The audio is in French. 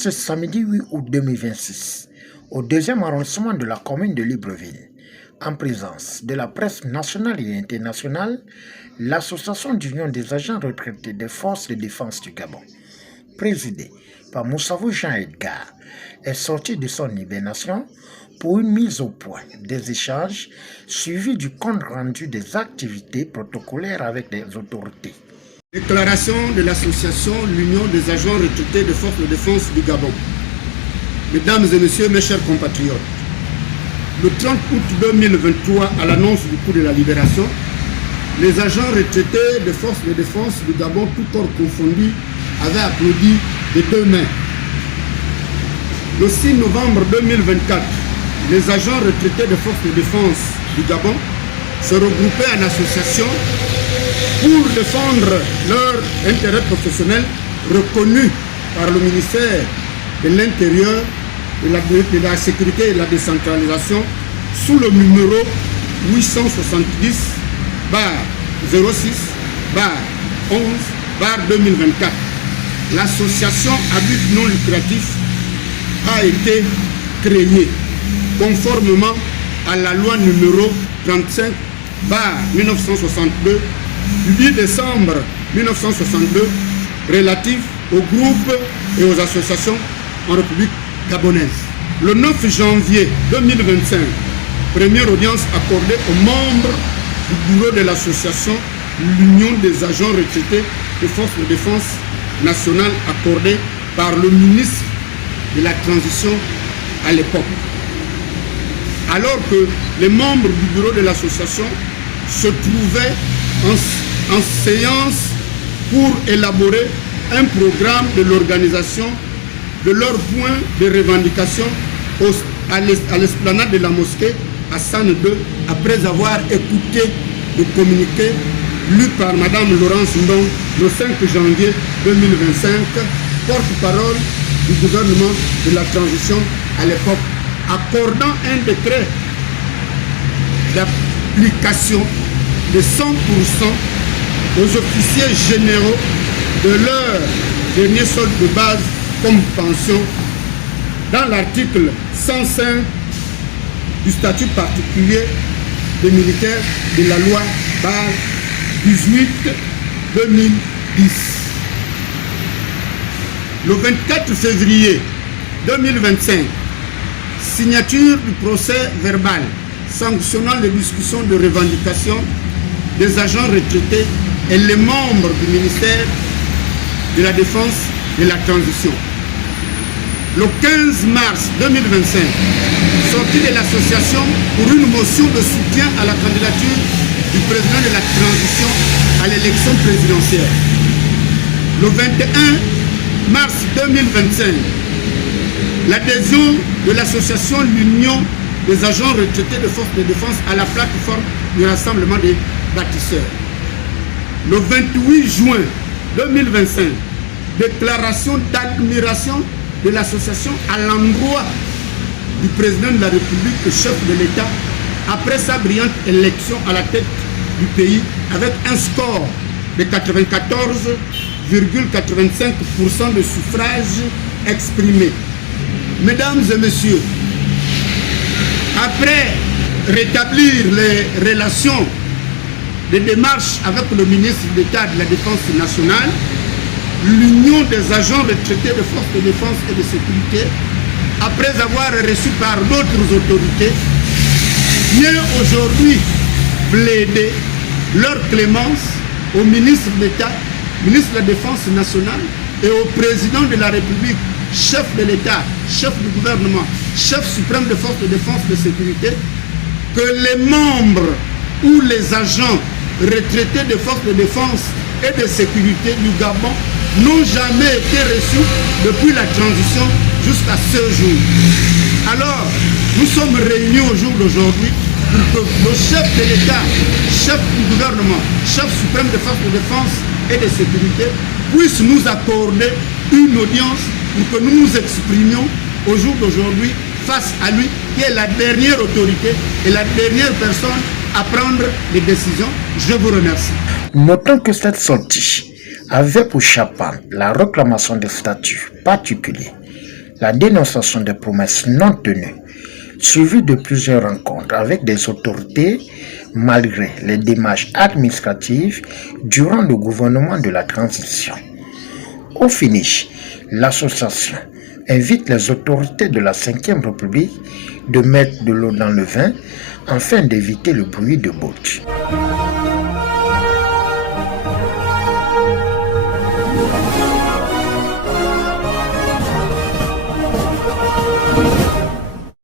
ce samedi 8 août 2026, au 2e arrondissement de la commune de Libreville, en présence de la presse nationale et internationale, l'Association d'Union des agents retraités des forces de défense du Gabon, présidée par Moussavou Jean-Edgar, est sortie de son hibernation pour une mise au point des échanges suivis du compte rendu des activités protocolaires avec les autorités. Déclaration de l'association l'Union des agents retraités des forces de défense du Gabon. Mesdames et messieurs, mes chers compatriotes, le 30 août 2023, à l'annonce du coup de la libération, les agents retraités des forces de défense du Gabon, tout corps confondu, avaient applaudi de deux mains. Le 6 novembre 2024, les agents retraités des forces de défense du Gabon se regroupaient en association pour défendre leur intérêt professionnel reconnu par le ministère de l'Intérieur, de la Sécurité et de la Décentralisation sous le numéro 870-06-11-2024. L'association à but non lucratif a été créée conformément à la loi numéro 35-1962 du 10 décembre 1962 relatif aux groupes et aux associations en République gabonaise. Le 9 janvier 2025, première audience accordée aux membres du bureau de l'association l'Union des agents retraités des forces de défense nationale accordée par le ministre de la Transition à l'époque. Alors que les membres du bureau de l'association se trouvaient en séance pour élaborer un programme de l'organisation de leurs points de revendication à l'esplanade de la mosquée Hassan II, après avoir écouté le communiqué lu par Mme Laurence Ndong le 5 janvier 2025, porte-parole du gouvernement de la transition à l'époque, accordant un décret d'application de 100% aux officiers généraux de leur dernier solde de base comme pension dans l'article 105 du statut particulier des militaires de la loi BAL 18-2010. Le 24 février 2025, signature du procès verbal sanctionnant les discussions de revendication des agents retraités et les membres du ministère de la Défense et de la Transition. Le 15 mars 2025, sortie de l'association pour une motion de soutien à la candidature du président de la transition à l'élection présidentielle. Le 21 mars 2025, l'adhésion de l'association l'Union des agents retraités de forces de défense à la plateforme du rassemblement des bâtisseurs. Le 28 juin 2025, déclaration d'admiration de l'association à l'endroit du président de la République, chef de l'État, après sa brillante élection à la tête du pays avec un score de 94,85% de suffrages exprimés. Mesdames et messieurs, après rétablir les relations de démarches avec le ministre d'État de la Défense nationale, l'Union des agents retraités de forces de défense et de sécurité, après avoir reçu par d'autres autorités, vient aujourd'hui plaider leur clémence au ministre d'État, ministre de la Défense nationale et au président de la République, chef de l'État, chef du gouvernement, chef suprême des forces de défense et de sécurité, que les membres ou les agents retraités des forces de défense et de sécurité du Gabon n'ont jamais été reçus depuis la transition jusqu'à ce jour. Alors, nous sommes réunis au jour d'aujourd'hui pour que le chef de l'État, chef du gouvernement, chef suprême des forces de défense et de sécurité puisse nous accorder une audience pour que nous nous exprimions au jour d'aujourd'hui face à lui, qui est la dernière autorité et la dernière personne à prendre les décisions. Je vous remercie. Notons que cette sortie avait pour chapeau la réclamation des statuts particulier. La dénonciation des promesses non tenues, suivie de plusieurs rencontres avec des autorités malgré les démarches administratives durant le gouvernement de la transition. Au finish, l'association invite les autorités de la Ve République de mettre de l'eau dans le vin afin d'éviter le bruit de bottes.